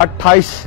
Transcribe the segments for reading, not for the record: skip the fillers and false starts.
28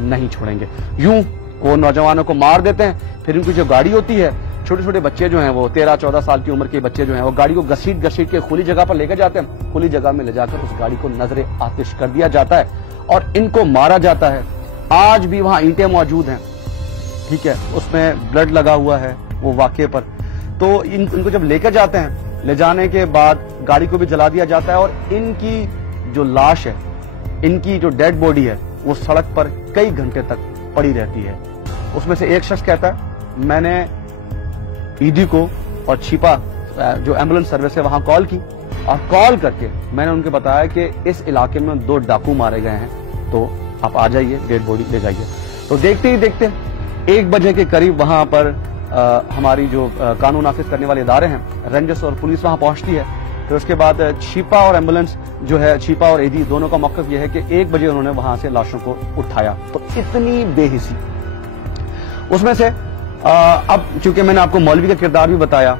نہیں چھوڑیں گے. یوں وہ نوجوانوں کو مار دیتے ہیں, پھر ان کی جو گاڑی ہوتی ہے, چھوٹے چھوٹے بچے جو ہیں وہ 13-14 سال کی عمر کے بچے جو ہیں وہ گاڑی کو گھسیٹ کے کھلی جگہ پر لے کے جاتے ہیں, کھلی جگہ میں لے جا کر اس گاڑی کو نظر آتش کر دیا جاتا ہے اور ان کو مارا جاتا ہے. آج بھی وہاں اینٹیں موجود ہیں, ٹھیک ہے, اس میں بلڈ لگا ہوا ہے وہ واقعے پر. تو ان کو جب لے کے جاتے ہیں, لے جانے کے بعد گاڑی کو بھی جلا دیا جاتا ہے اور ان کی جو لاش ہے, ان کی جو ڈیڈ باڈی ہے وہ سڑک پر کئی گھنٹے تک پڑی رہتی ہے. اس میں سے ایک شخص کہتا ہے میں نے ایڈی کو اور چھپا جو ایمبولینس سروس ہے وہاں کال کی, اور کال کر کے میں نے ان کو بتایا کہ اس علاقے میں 2 ڈاکو مارے گئے ہیں, تو آپ آ جائیے, ڈیڈ باڈی لے جائیے. تو دیکھتے ہی دیکھتے 1 بجے کے قریب وہاں پر ہماری جو قانون نافذ کرنے والے ادارے ہیں, رینجرز اور پولیس وہاں پہنچتی ہے. پھر اس کے بعد چھپا اور ایمبولینس جو ہے, چھپا اور ایڈی دونوں کا موقف یہ ہے کہ 1 بجے انہوں نے وہاں سے لاشوں کو اٹھایا. تو اتنی بے حسی. اس میں سے اب چونکہ میں نے آپ کو مولوی کا کردار بھی بتایا,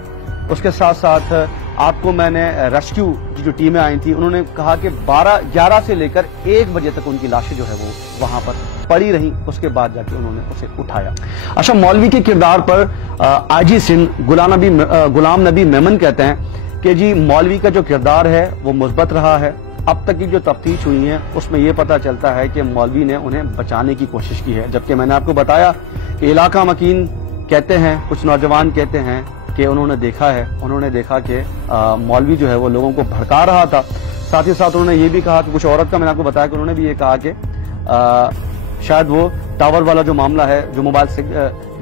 اس کے ساتھ ساتھ آپ کو میں نے ریسکیو کی جو ٹیمیں آئی تھیں انہوں نے کہا کہ 11 سے لے کر 1 بجے تک ان کی لاشیں جو ہے وہ وہاں پر پڑی رہیں, اس کے بعد جا کے انہوں نے اسے اٹھایا. اچھا, مولوی کے کردار پر آئی جی سندھ غلام نبی میمن کہتے ہیں کہ جی مولوی کا جو کردار ہے وہ مثبت رہا ہے. اب تک کی جو تفتیش ہوئی ہے اس میں یہ پتا چلتا ہے کہ مولوی نے انہیں بچانے کی کوشش کی ہے, جبکہ میں نے آپ کو بتایا کہ علاقہ مکین کہتے ہیں, کچھ نوجوان کہتے ہیں کہ انہوں نے دیکھا کہ مولوی جو ہے وہ لوگوں کو بھڑکا رہا تھا. ساتھ ہی ساتھ انہوں نے یہ بھی کہا کہ کچھ عورت کا میں نے آپ کو بتایا کہ انہوں نے بھی یہ کہا کہ شاید وہ ٹاور والا جو معاملہ ہے, جو موبائل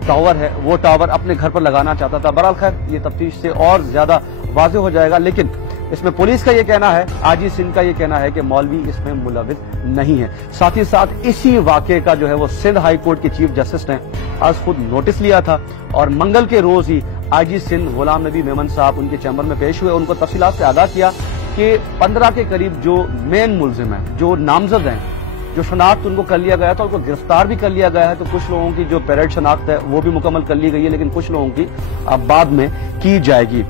ٹاور ہے, وہ ٹاور اپنے گھر پر لگانا چاہتا تھا. بہرحال خیر یہ تفتیش سے اور زیادہ واضح ہو جائے گا, لیکن اس میں پولیس کا یہ کہنا ہے, آجی سندھ کا یہ کہنا ہے کہ مولوی اس میں ملوث نہیں ہے. ساتھ ہی ساتھ اسی واقعے کا جو ہے وہ سندھ ہائی کورٹ کے چیف جسٹس نے آج خود نوٹس لیا تھا, اور منگل کے روز ہی آئی جی سندھ غلام نبی میمن صاحب ان کے چیمبر میں پیش ہوئے. ان کو تفصیلات سے آگاہ کیا کہ 15 کے قریب جو مین ملزم ہیں, جو نامزد ہیں, جو شناخت ان کو کر لیا گیا تھا, ان کو گرفتار بھی کر لیا گیا ہے. تو کچھ لوگوں کی جو پیریڈ شناخت ہے وہ بھی مکمل کر لی گئی ہے, لیکن کچھ لوگوں کی اب بعد میں کی جائے گی.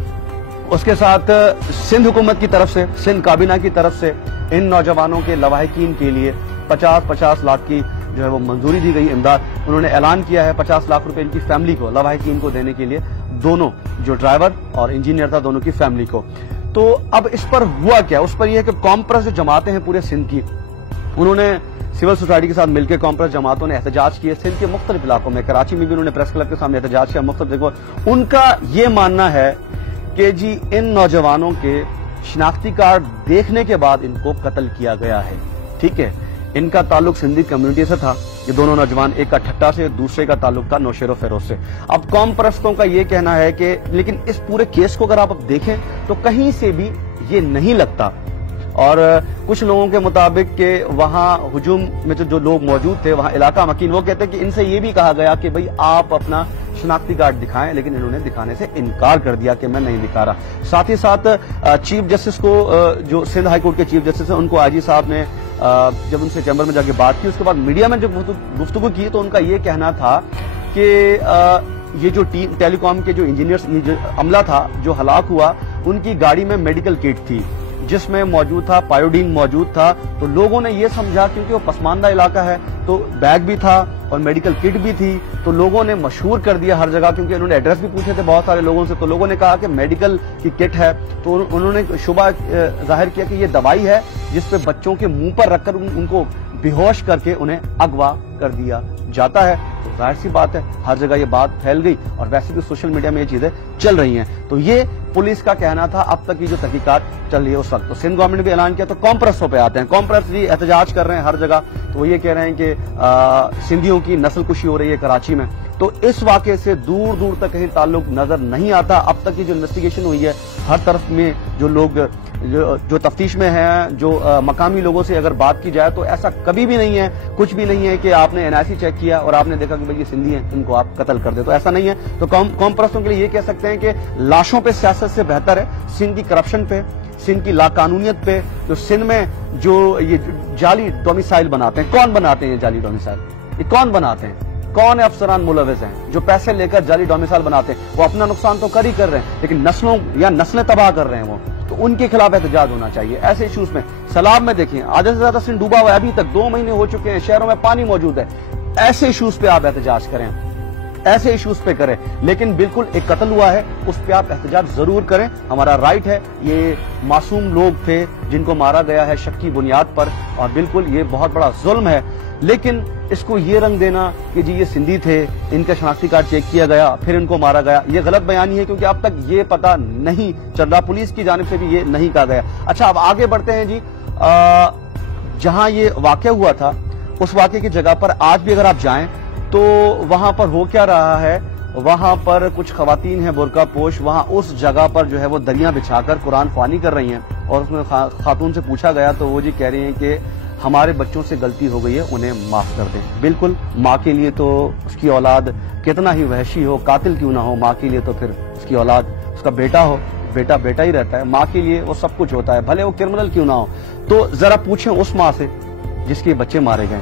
اس کے ساتھ سندھ حکومت کی طرف سے, سندھ کابینہ کی طرف سے ان نوجوانوں کے لواحقین کے لیے 50 لاکھ کی جو ہے وہ منظوری دی گئی, امداد. انہوں نے اعلان کیا ہے 50 لاکھ روپے ان کی فیملی کو, لواحقین کو دینے کے لیے, دونوں جو ڈرائیور اور انجینئر تھا دونوں کی فیملی کو. تو اب اس پر ہوا کیا, اس پر یہ ہے کہ کانفرنس جو جماعتیں ہیں پورے سندھ کی, انہوں نے سول سوسائٹی کے ساتھ مل کے کانفرنس جماعتوں نے احتجاج کیے سندھ کے مختلف علاقوں میں. کراچی میں بھی انہوں نے پریس کلب کے سامنے احتجاج کیا مختلف جگہوں. ان کا یہ ماننا ہے کہ جی ان نوجوانوں کے شناختی کارڈ دیکھنے کے بعد ان کو قتل کیا گیا ہے. ٹھیک ہے, ان کا تعلق سندھی کمیونٹی سے تھا, یہ دونوں نوجوان, ایک کا ٹھٹا سے, دوسرے کا تعلق تھا نوشیر و فیروز سے. اب قوم پرستوں کا یہ کہنا ہے کہ لیکن اس پورے کیس کو اگر آپ اب دیکھیں تو کہیں سے بھی یہ نہیں لگتا. اور کچھ لوگوں کے مطابق کہ وہاں ہجوم میں جو لوگ موجود تھے وہاں علاقہ مکین, وہ کہتے ہیں کہ ان سے یہ بھی کہا گیا کہ بھئی آپ اپنا شناختی کارڈ دکھائیں, لیکن انہوں نے دکھانے سے انکار کر دیا کہ میں نہیں دکھا رہا. ساتھ ہی ساتھ چیف جسٹس کو, جو سندھ ہائی کورٹ کے چیف جسٹس ہیں, ان کو آئی جی صاحب نے جب ان سے چیمبر میں جا کے بات کی, اس کے بعد میڈیا میں جب گفتگو کی تو ان کا یہ کہنا تھا کہ یہ جو ٹیلی کام کے جو انجینئرز, یہ جو عملہ تھا جو ہلاک ہوا, ان کی گاڑی میں میڈیکل کٹ تھی جس میں موجود تھا پائیوڈین موجود تھا. تو لوگوں نے یہ سمجھا کیونکہ وہ پسماندہ علاقہ ہے تو بیگ بھی تھا اور میڈیکل کٹ بھی تھی, تو لوگوں نے مشہور کر دیا ہر جگہ, کیونکہ انہوں نے ایڈریس بھی پوچھے تھے بہت سارے لوگوں سے. تو لوگوں نے کہا کہ میڈیکل کی کٹ ہے, تو انہوں نے شبہ ظاہر کیا کہ یہ دوائی ہے جس پہ بچوں کے منہ پر رکھ کر ان کو بے ہوش کر کے انہیں اغوا کر دیا جاتا ہے. تو ظاہر سی بات ہے ہر جگہ یہ بات پھیل گئی, اور ویسے بھی سوشل میڈیا میں یہ چیزیں چل رہی ہیں. تو یہ پولیس کا کہنا تھا اب تک کی جو تحقیقات چل رہی ہے اس وقت. تو سندھ گورنمنٹ نے بھی اعلان کیا. تو کامپرسوں پہ آتے ہیں. کامپرس بھی احتجاج کر رہے ہیں ہر جگہ. تو وہ یہ کہہ رہے ہیں کہ سندھیوں کی نسل کشی ہو رہی ہے کراچی میں. تو اس واقعے سے دور دور تک کہیں تعلق نظر نہیں آتا. اب تک کی جو انویسٹیگیشن ہوئی ہے ہر طرف میں جو لوگ جو تفتیش میں ہیں, جو مقامی لوگوں سے اگر بات کی جائے تو ایسا کبھی بھی نہیں ہے, کچھ بھی نہیں ہے کہ آپ نے NIC چیک کیا اور آپ نے دیکھا کہ بھئی یہ سندھی ہیں ان کو آپ قتل کر دیں. تو ایسا نہیں ہے. تو قوم پرستوں کے لیے یہ کہہ سکتے ہیں کہ لاشوں پہ سیاست سے بہتر ہے سندھ کی کرپشن پہ, سندھ کی لاقانونیت پہ. جو سندھ میں جو یہ جعلی ڈومیسائل بناتے ہیں, کون بناتے ہیں یہ جعلی ڈومیسائل, یہ کون بناتے ہیں, کون افسران ملوث ہیں جو پیسے لے کر جعلی ڈومیسائل بناتے ہیں؟ وہ اپنا نقصان تو کر ہی کر رہے ہیں, لیکن نسلوں یا نسلیں تباہ کر رہے ہیں وہ. تو ان کے خلاف احتجاج ہونا چاہیے ایسے ایشوز میں. سیلاب میں دیکھیں آدھے سے زیادہ سندھ ڈوبا ہوا ہے, ابھی تک 2 مہینے ہو چکے ہیں, شہروں میں پانی موجود ہے, ایسے ایشوز پہ آپ احتجاج کریں, ایسے ایشوز پہ کریں, لیکن بالکل ایک قتل ہوا ہے اس پہ آپ احتجاج ضرور کریں, ہمارا رائٹ ہے. یہ معصوم لوگ تھے جن کو مارا گیا ہے شک کی بنیاد پر, اور بالکل یہ بہت بڑا ظلم ہے. لیکن اس کو یہ رنگ دینا کہ جی یہ سندھی تھے, ان کا شناختی کارڈ چیک کیا گیا, پھر ان کو مارا گیا, یہ غلط بیانی ہے, کیونکہ اب تک یہ پتہ نہیں چل رہا, پولیس کی جانب سے بھی یہ نہیں کہا گیا. اچھا اب آگے بڑھتے ہیں جی. جہاں یہ واقعہ ہوا تھا اس واقعے کی جگہ پر آج بھی اگر آپ جائیں تو وہاں پر ہو کیا رہا ہے, وہاں پر کچھ خواتین ہیں برقع پوش, وہاں اس جگہ پر جو ہے وہ دریاں بچھا کر قرآن خوانی کر رہی ہیں. اور اس میں خاتون سے پوچھا گیا تو وہ جی کہہ رہی ہیں کہ ہمارے بچوں سے غلطی ہو گئی ہے, انہیں معاف کر دیں. بالکل ماں کے لیے تو اس کی اولاد کتنا ہی وحشی ہو, قاتل کیوں نہ ہو, ماں کے لیے تو پھر اس کی اولاد, اس کا بیٹا ہو, بیٹا بیٹا ہی رہتا ہے. ماں کے لیے وہ سب کچھ ہوتا ہے, بھلے وہ کرمنل کیوں نہ ہو. تو ذرا پوچھیں اس ماں سے جس کے بچے مارے گئے,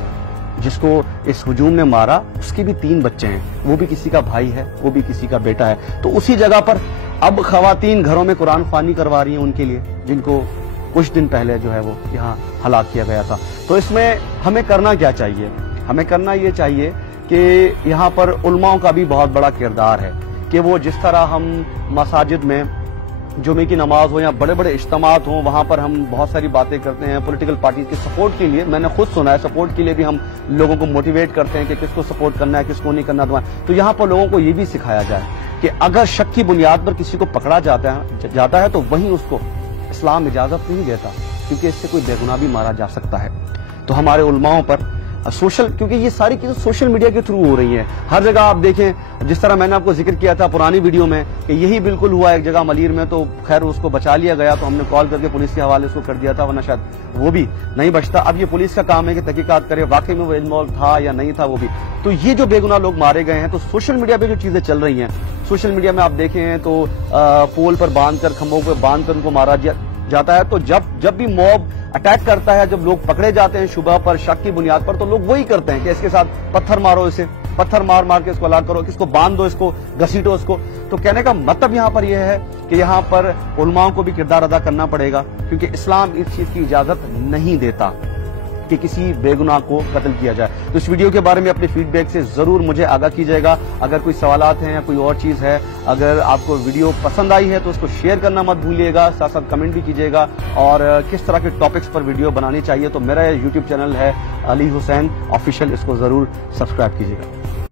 جس کو اس ہجوم نے مارا, اس کے بھی 3 بچے ہیں, وہ بھی کسی کا بھائی ہے, وہ بھی کسی کا بیٹا ہے. تو اسی جگہ پر اب خواتین گھروں میں قرآن خوانی کروا رہی ہیں ان کے لیے, جن کو کچھ دن پہلے جو ہے وہ یہاں ہلاک کیا گیا تھا. تو اس میں ہمیں کرنا کیا چاہیے؟ ہمیں کرنا یہ چاہیے کہ یہاں پر علماء کا بھی بہت بڑا کردار ہے کہ وہ جس طرح ہم مساجد میں جمعے کی نماز ہو یا بڑے بڑے اجتماعات ہوں, وہاں پر ہم بہت ساری باتیں کرتے ہیں پولیٹیکل پارٹیز کے سپورٹ کے لیے. میں نے خود سنا ہے, سپورٹ کے لیے بھی ہم لوگوں کو موٹیویٹ کرتے ہیں کہ کس کو سپورٹ کرنا ہے, کس کو نہیں کرنا. تو یہاں پر لوگوں کو یہ بھی سکھایا جائے کہ اگر شک کی بنیاد پر کسی کو پکڑا جاتا ہے تو وہیں اس کو اسلام اجازت نہیں دیتا, کیونکہ اس سے کوئی بے گناہ بھی مارا جا سکتا ہے. تو ہمارے علماؤں پر کیونکہ یہ ساری چیزیں سوشل میڈیا کے تھرو ہو رہی ہیں ہر جگہ. آپ دیکھیں جس طرح میں نے آپ کو ذکر کیا تھا پرانی ویڈیو میں کہ یہی بالکل ہوا ایک جگہ ملیر میں, تو خیر اس کو بچا لیا گیا, تو ہم نے کال کر کے پولیس کے حوالے اس کو کر دیا تھا, ورنہ شاید وہ بھی نہیں بچتا. اب یہ پولیس کا کام ہے کہ تحقیقات کرے واقعی میں وہ انوالو تھا یا نہیں تھا وہ بھی. تو یہ جو بے گناہ لوگ مارے گئے ہیں, تو سوشل میڈیا پہ جو چیزیں چل رہی ہیں, سوشل میڈیا میں آپ دیکھیں تو پول پر باندھ کر, کھمبوں پہ باندھ کر ان کو مارا جاتا ہے. تو جب بھی موب اٹیک کرتا ہے, جب لوگ پکڑے جاتے ہیں شبہ پر, شک کی بنیاد پر, تو لوگ وہی کرتے ہیں کہ اس کے ساتھ پتھر مارو, اسے پتھر مار کے اس کو ہلاک کرو, اس کو باندھ دو, اس کو گھسیٹو اس کو. تو کہنے کا مطلب یہاں پر یہ ہے کہ یہاں پر علماء کو بھی کردار ادا کرنا پڑے گا, کیونکہ اسلام اس چیز کی اجازت نہیں دیتا کہ کسی بے گناہ کو قتل کیا جائے. تو اس ویڈیو کے بارے میں اپنے فیڈ بیک سے ضرور مجھے آگاہ کیجیے گا. اگر کوئی سوالات ہیں یا کوئی اور چیز ہے, اگر آپ کو ویڈیو پسند آئی ہے تو اس کو شیئر کرنا مت بھولیے گا, ساتھ ساتھ کمنٹ بھی کیجیے گا. اور کس طرح کے ٹاپکس پر ویڈیو بنانی چاہیے, تو میرا یوٹیوب چینل ہے علی حسین آفیشیل, اس کو ضرور سبسکرائب کیجیے گا.